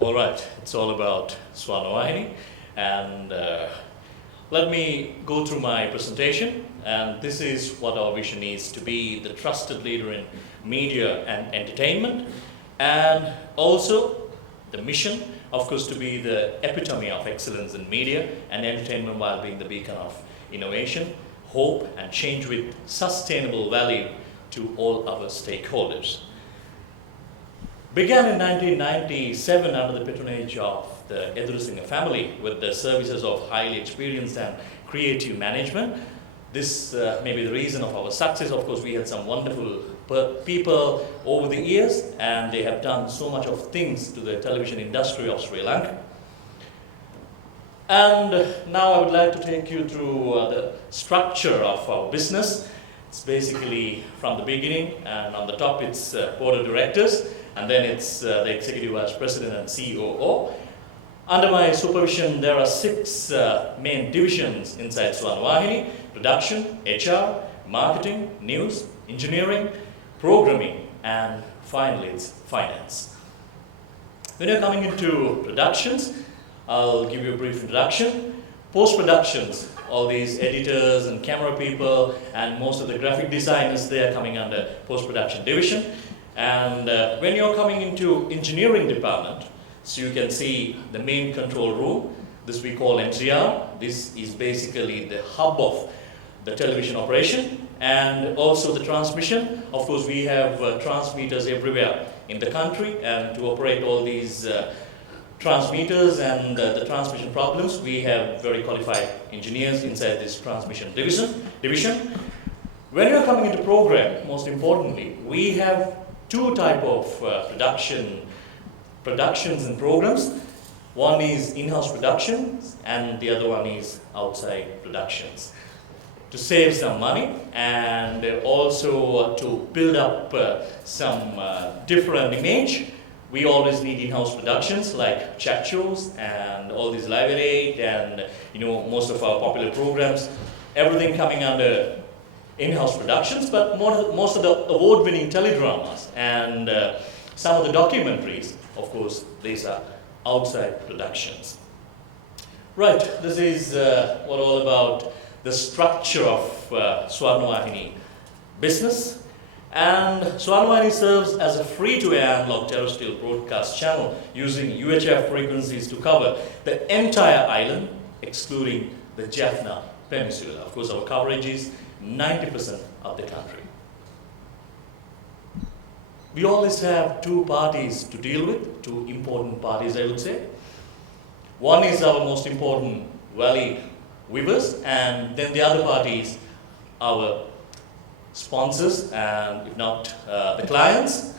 All right, it's all about Swarnavahini, and let me go through my presentation. And this is what our vision is: to be the trusted leader in media and entertainment, and also the mission, of course, to be the epitome of excellence in media and entertainment while being the beacon of innovation, hope, and change with sustainable value to all our stakeholders. Began in 1997 under the patronage of the Edurusinghe family with the services of highly experienced and creative management. This may be the reason of our success. Of course, we had some wonderful people over the years, and they have done so much of things to the television industry of Sri Lanka. And now I would like to take you through the structure of our business. It's basically from the beginning, and on the top it's board of directors, and then it's the executive vice president and COO. Under my supervision, there are 6 main divisions inside Swarnavahini: production, HR, marketing, news, engineering, programming, and finally it's finance. When you're coming into productions, I'll give you a brief introduction. Post-productions, all these editors and camera people and most of the graphic designers, they are coming under post-production division. And when you're coming into engineering department, so you can see the main control room. This we call MCR. This is basically the hub of the television operation, and also the transmission. Of course, we have transmitters everywhere in the country, and to operate all these transmitters and the transmission problems, we have very qualified engineers inside this transmission division. When you're coming into program, most importantly, we have 2 types of productions and programs. One is in-house productions, and the other one is outside productions. To save some money and also to build up some different image, we always need in-house productions like chat shows and all these live at 8 and most of our popular programs, everything coming under in-house productions. But most of the award-winning teledramas and some of the documentaries, of course, these are outside productions. Right, this is what all about the structure of Swarnavahini business. And Swarnavahini serves as a free-to-air analog terrestrial broadcast channel using UHF frequencies to cover the entire island, excluding the Jaffna Peninsula. Of course, our coverage is 90% of the country. We always have 2 parties to deal with, 2 important parties, I would say. One is our most important valued viewers, and then the other party is our sponsors and if not the clients.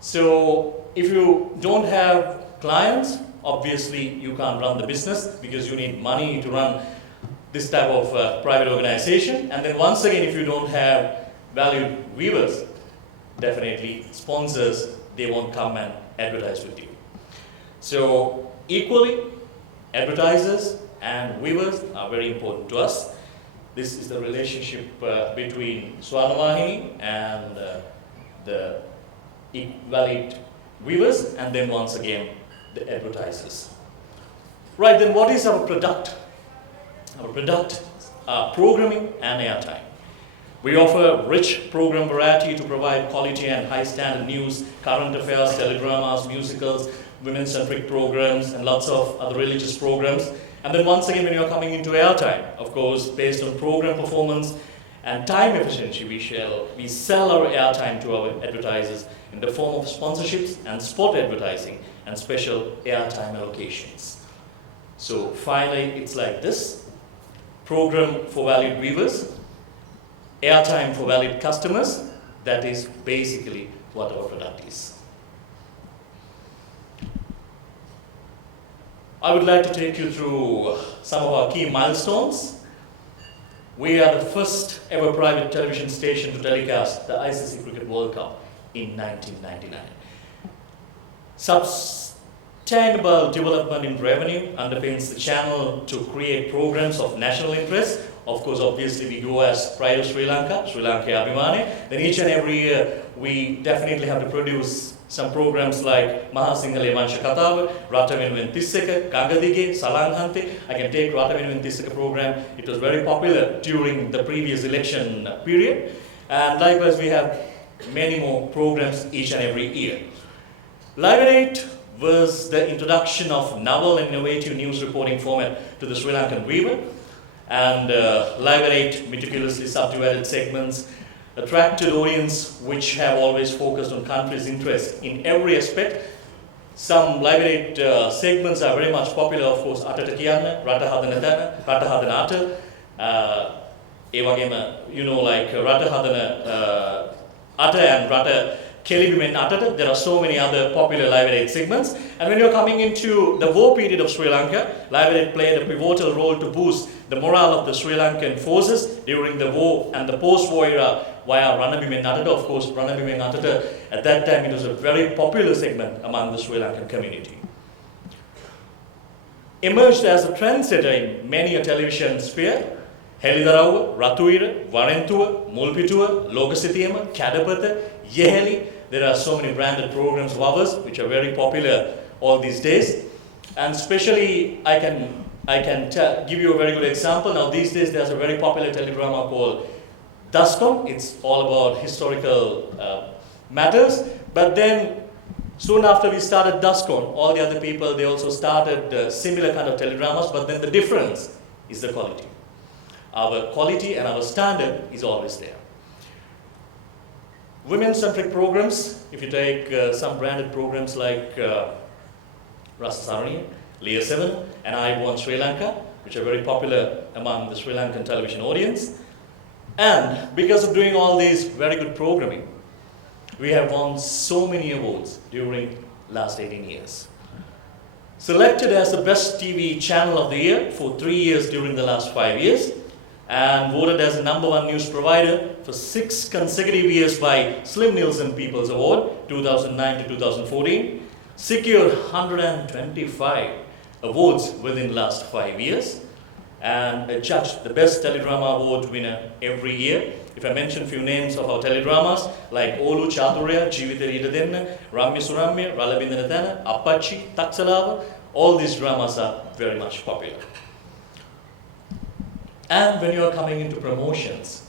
So if you don't have clients, obviously you can't run the business because you need money to run this type of private organization. And then once again, if you don't have valued viewers, definitely sponsors, they won't come and advertise with you. So equally, advertisers and viewers are very important to us. This is the relationship between Swarnavahini and the valid viewers, and then once again the advertisers. Right, then what is our product? Our product are programming and airtime. We offer rich program variety to provide quality and high standard news, current affairs, teledramas, musicals, women-centric programs, and lots of other religious programs. And then once again, when you're coming into airtime, of course, based on program performance and time efficiency, we sell our airtime to our advertisers in the form of sponsorships and spot advertising and special airtime allocations. So finally, it's like this: program for valued viewers, airtime for valid customers. That is basically what our product is. I would like to take you through some of our key milestones. We are the first ever private television station to telecast the ICC Cricket World Cup in 1999. Sustainable development in revenue underpins the channel to create programs of national interest. Of course, obviously, we go as Pride of Sri Lanka, Sri Lanka Abhimane. Then each and every year, we definitely have to produce some programs like Mahasingale Vansha Katawa, Rata Venuwen Tisseka, Gangadige, Salanghante. I can take Rata Venuwen Tisseka program. It was very popular during the previous election period. And likewise, we have many more programs each and every year. Live at 8 was the introduction of novel and innovative news reporting format to the Sri Lankan viewer. And Live at 8 meticulously subdivided segments attracted audience which have always focused on country's interest in every aspect. Some Live at 8 segments are very much popular, of course, Atata Kiyanna, Rata Hadana Dana, Rata Hadana Ata, you know, like Rata Hadana Ata and Rata Kelibimen Atata. There are so many other popular Live at 8 segments. And when you're coming into the war period of Sri Lanka, Live at 8 played a pivotal role to boost the morale of the Sri Lankan forces during the war and the post-war era via Ranabimen Atata. Of course, Ranabimen Atata, at that time, it was a very popular segment among the Sri Lankan community. Emerged as a trendsetter in many a television sphere, Helidarawa, Ratuira, Varentua, Mulpitua, Lokasithiyama, Kadapata, Yeheli. There are so many branded programs of ours which are very popular all these days. And especially, I can give you a very good example. Now, these days, there's a very popular teledrama called Dascom. It's all about historical matters. But then, soon after we started Dascom, all the other people, they also started similar kind of teledramas. But then the difference is the quality. Our quality and our standard is always there. Women-centric programs, if you take some branded programs like Rasa Sarani, Leah 7, and I Born Sri Lanka, which are very popular among the Sri Lankan television audience. And because of doing all these very good programming, we have won so many awards during last 18 years. Selected as the best TV channel of the year for 3 years during the last 5 years, and voted as the #1 news provider for 6 consecutive years by Slim Nielsen People's Award, 2009 to 2014, secured 125 awards within the last 5 years, and judged the best teledrama award winner every year. If I mention a few names of our teledramas, like Olu Chaturya, Jeevitha Rita Denna, Ramya Suramya, Ralabindana Thana, Appachi, Taksalava, all these dramas are very much popular. And when you are coming into promotions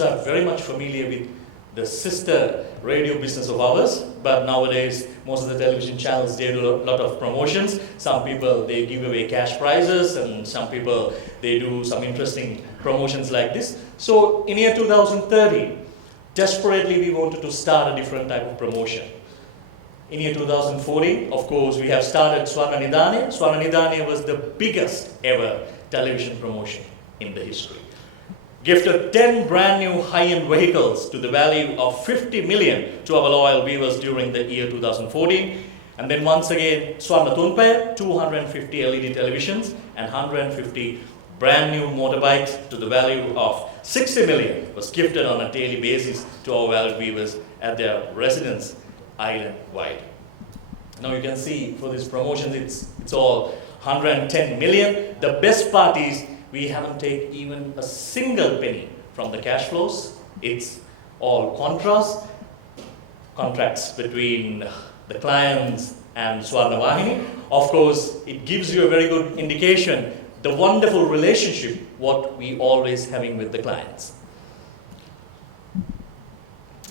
are very much familiar with the sister radio business of ours, but nowadays most of the television channels, they do a lot of promotions. Some people, they give away cash prizes, and some people, they do some interesting promotions like this. So in year 2030, desperately we wanted to start a different type of promotion. In year 2014, of course, we have started Swarna Nidane. Swarna Nidane was the biggest ever television promotion in the history. Gifted 10 brand new high-end vehicles to the value of 50 million to our loyal viewers during the year 2014. And then once again, Swarna Thunpaya, 250 LED televisions and 150 brand new motorbikes to the value of 60 million was gifted on a daily basis to our valued viewers at their residence island-wide. Now you can see for these promotions, it's all 110 million. The best part is we haven't taken even a single penny from the cash flows. It's all contracts between the clients and Swarna Vahini. Of course, it gives you a very good indication the wonderful relationship what we always having with the clients.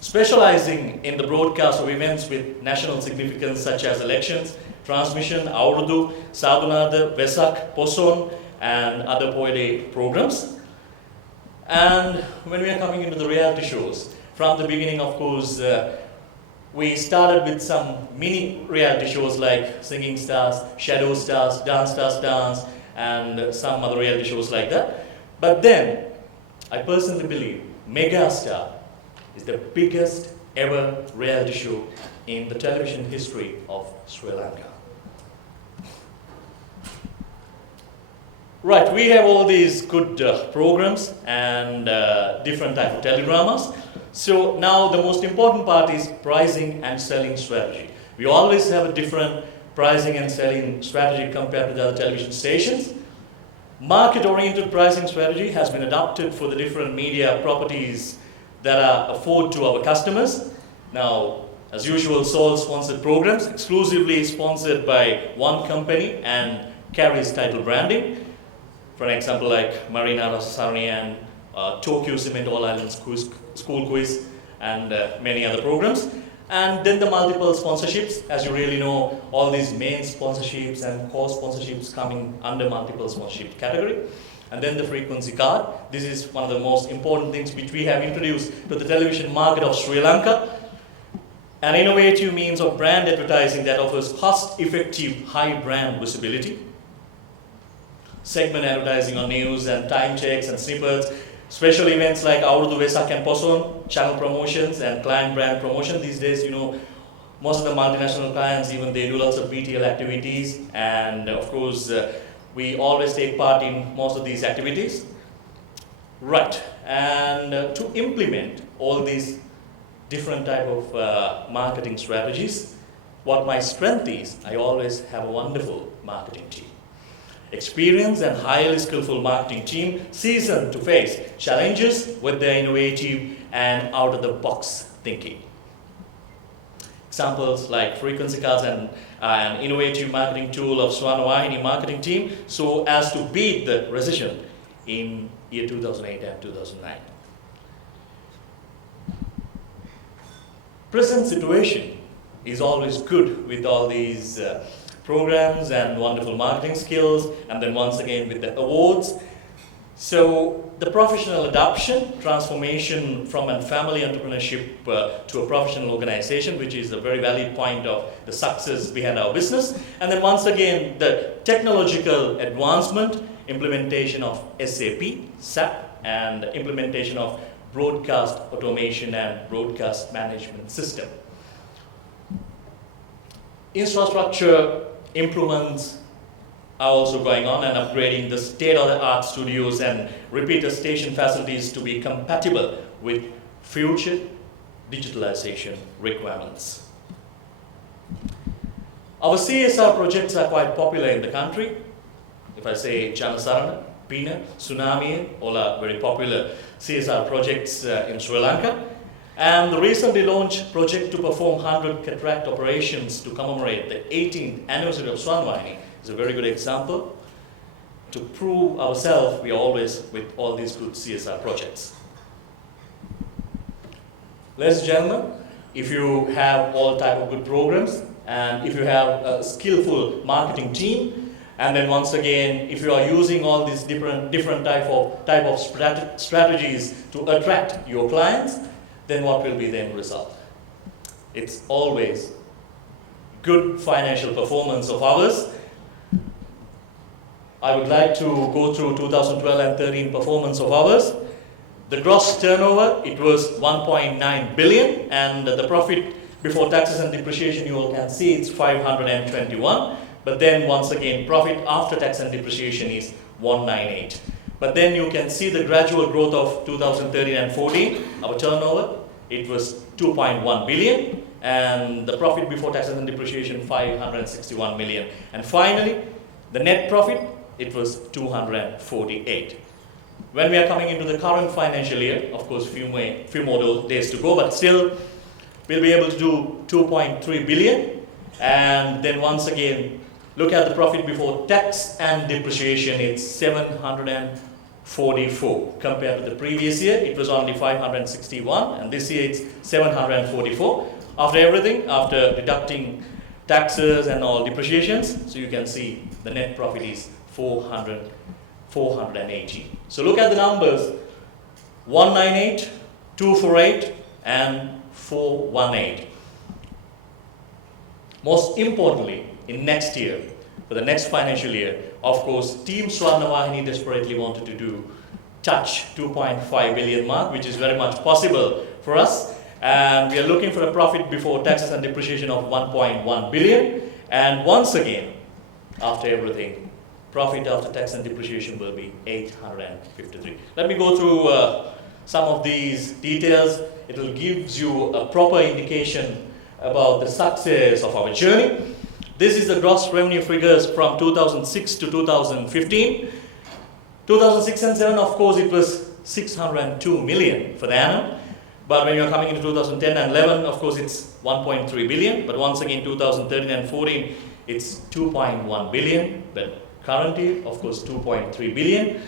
Specializing in the broadcast of events with national significance such as elections, transmission, Aurudu, Sadhunada, Vesak, Poson, and other poetic programs. And when we are coming into the reality shows, from the beginning, of course, we started with some mini reality shows like Singing Stars, Shadow Stars, Dance Stars Dance, and some other reality shows like that. But then, I personally believe Mega Star is the biggest ever reality show in the television history of Sri Lanka. Right, we have all these good programs and different type of teledramas. So now the most important part is pricing and selling strategy. We always have a different pricing and selling strategy compared to the other television stations. Market-oriented pricing strategy has been adopted for the different media properties that are afforded to our customers. Now, as usual, sole sponsored programs, exclusively sponsored by one company and carries title branding. For an example, like Marina Rasasarni and Tokyo Cement All Islands School Quiz and many other programs. And then the multiple sponsorships, as you really know, all these main sponsorships and core sponsorships coming under multiple sponsorship category. And then the frequency card. This is one of the most important things which we have introduced to the television market of Sri Lanka. An innovative means of brand advertising that offers cost-effective, high brand visibility. Segment advertising on news and time checks and snippets. Special events like Aurudu Vesak and Poson, channel promotions and client brand promotion. These days, you know, most of the multinational clients, even they do lots of BTL activities. And of course, we always take part in most of these activities. Right, and to implement all these different type of marketing strategies, what my strength is, I always have a wonderful marketing team. Experienced and highly skillful marketing team, seasoned to face challenges with their innovative and out-of-the-box thinking. Examples like frequency cards and an innovative marketing tool of Swarnavahini marketing team, so as to beat the recession in year 2008 and 2009. Present situation is always good with all these programs and wonderful marketing skills, and then once again with the awards. So the professional adoption, transformation from a family entrepreneurship to a professional organization, which is a very valid point of the success behind our business. And then once again, the technological advancement, implementation of SAP, and implementation of broadcast automation and broadcast management system. Infrastructure improvements are also going on and upgrading the state-of-the-art studios and repeater station facilities to be compatible with future digitalization requirements. Our CSR projects are quite popular in the country. If I say Janasarana, Pina, Tsunami, all are very popular CSR projects in Sri Lanka. And the recently launched project to perform 100 cataract operations to commemorate the 18th anniversary of Swarnavahini is a very good example. To prove ourselves, we are always with all these good CSR projects. Ladies and gentlemen, if you have all type of good programs, and if you have a skillful marketing team, and then once again, if you are using all these different type of strategies to attract your clients, then what will be the end result? It's always good financial performance of ours. I would like to go through 2012 and 13 performance of ours. The gross turnover, it was 1.9 billion, and the profit before taxes and depreciation, you all can see it's 521. But then once again, profit after tax and depreciation is 198. But then you can see the gradual growth of 2013 and 14. Our turnover, it was 2.1 billion, and the profit before taxes and depreciation 561 million. And finally, the net profit, it was 248. When we are coming into the current financial year, of course, few more days to go, but still, we'll be able to do 2.3 billion. And then once again, look at the profit before tax and depreciation, it's 744. Compared to the previous year, it was only 561, and this year it's 744. After everything, after deducting taxes and all depreciations, so you can see the net profit is 480. So look at the numbers, 198, 248, and 418. Most importantly, in next year, for the next financial year, of course, Team Swarnavahini desperately wanted to touch 2.5 billion mark, which is very much possible for us. And we are looking for a profit before taxes and depreciation of 1.1 billion. And once again, after everything, profit after tax and depreciation will be 853. Let me go through some of these details. It will give you a proper indication about the success of our journey. This is the gross revenue figures from 2006 to 2015. 2006 and 7, of course, it was 602 million for the annum. But when you're coming into 2010 and 11, of course, it's 1.3 billion. But once again, 2013 and 14, it's 2.1 billion. But currently, of course, 2.3 billion.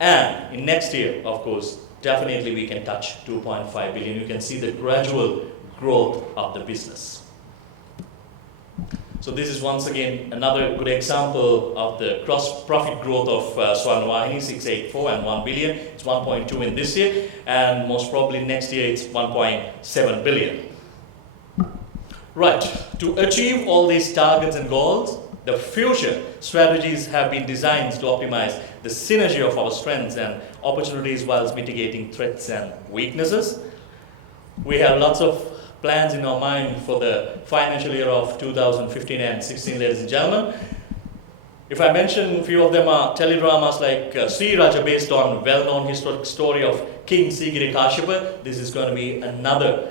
And in next year, of course, definitely we can touch 2.5 billion. You can see the gradual growth of the business. So this is once again another good example of the gross profit growth of Swarnavahini, 684 and 1 billion. It's 1.2 in this year, and most probably next year it's 1.7 billion. Right, to achieve all these targets and goals, the future strategies have been designed to optimize the synergy of our strengths and opportunities whilst mitigating threats and weaknesses. We have lots of plans in our mind for the financial year of 2015 and 16, ladies and gentlemen. If I mention a few of them are teledramas like Sri Raja, based on well-known historic story of King Sigiri Kashyapa. This is going to be another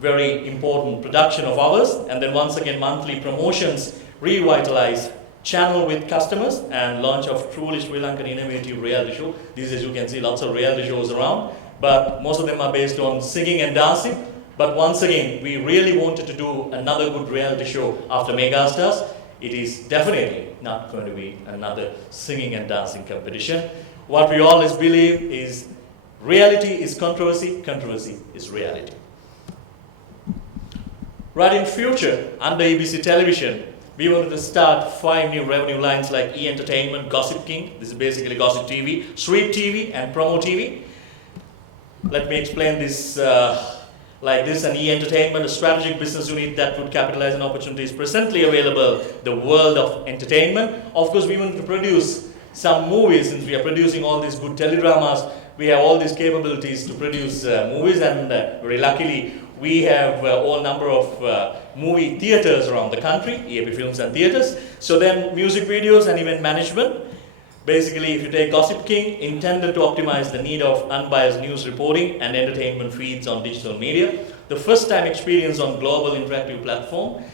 very important production of ours. And then once again, monthly promotions, revitalize channel with customers, and launch of truly Sri Lankan innovative reality show. These days you can see lots of reality shows around, but most of them are based on singing and dancing. But once again, we really wanted to do another good reality show after Megastars. It is definitely not going to be another singing and dancing competition. What we always believe is reality is controversy, controversy is reality. Right, in future, under ABC Television, we wanted to start 5 new revenue lines like E-Entertainment, Gossip King, this is basically Gossip TV, Sweet TV and Promo TV. Let me explain this like this. An E-Entertainment, a strategic business unit that would capitalize on opportunities presently available, the world of entertainment. Of course, we want to produce some movies. Since we are producing all these good teledramas, we have all these capabilities to produce movies, and very luckily, we have all number of movie theaters around the country, EAP Films and Theaters. So then music videos and event management. Basically, if you take Gossip King, intended to optimize the need of unbiased news reporting and entertainment feeds on digital media. The first time experience on global interactive platform.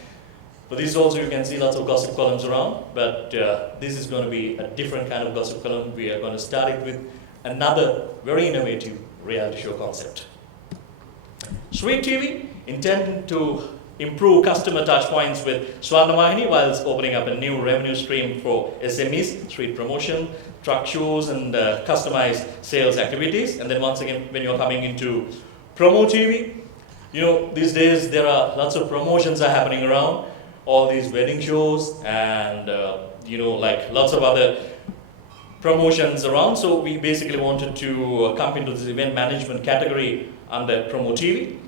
For this also you can see lots of gossip columns around, but this is going to be a different kind of gossip column. We are going to start it with another very innovative reality show concept. Sweet TV, intended to improve customer touch points with Swarnavahini whilst opening up a new revenue stream for SMEs, street promotion, truck shows, and customized sales activities. And then once again, when you're coming into Promo TV, you know, these days there are lots of promotions are happening around, all these wedding shows and, you know, like lots of other promotions around. So we basically wanted to come into this event management category under Promo TV.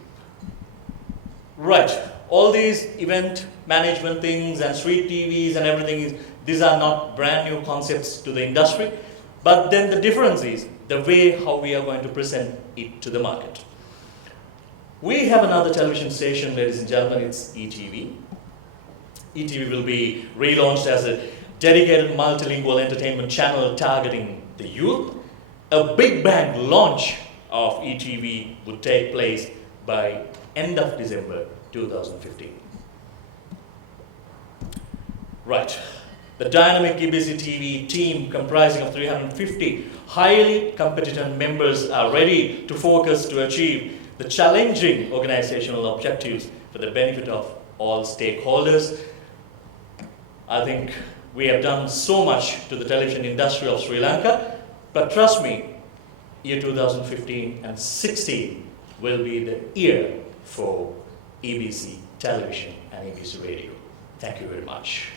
Right. All these event management things and street TVs and everything, these are not brand new concepts to the industry. But then the difference is the way how we are going to present it to the market. We have another television station, ladies and gentlemen, it's ETV. ETV will be relaunched as a dedicated multilingual entertainment channel targeting the youth. A big bang launch of ETV would take place by end of December 2015. Right. The dynamic Ebc TV team comprising of 350 highly competent members are ready to focus to achieve the challenging organizational objectives for the benefit of all stakeholders. I think we have done so much to the television industry of Sri Lanka, but trust me, year 2015 and 16 will be the year for EBC Television and EBC Radio. Thank you very much.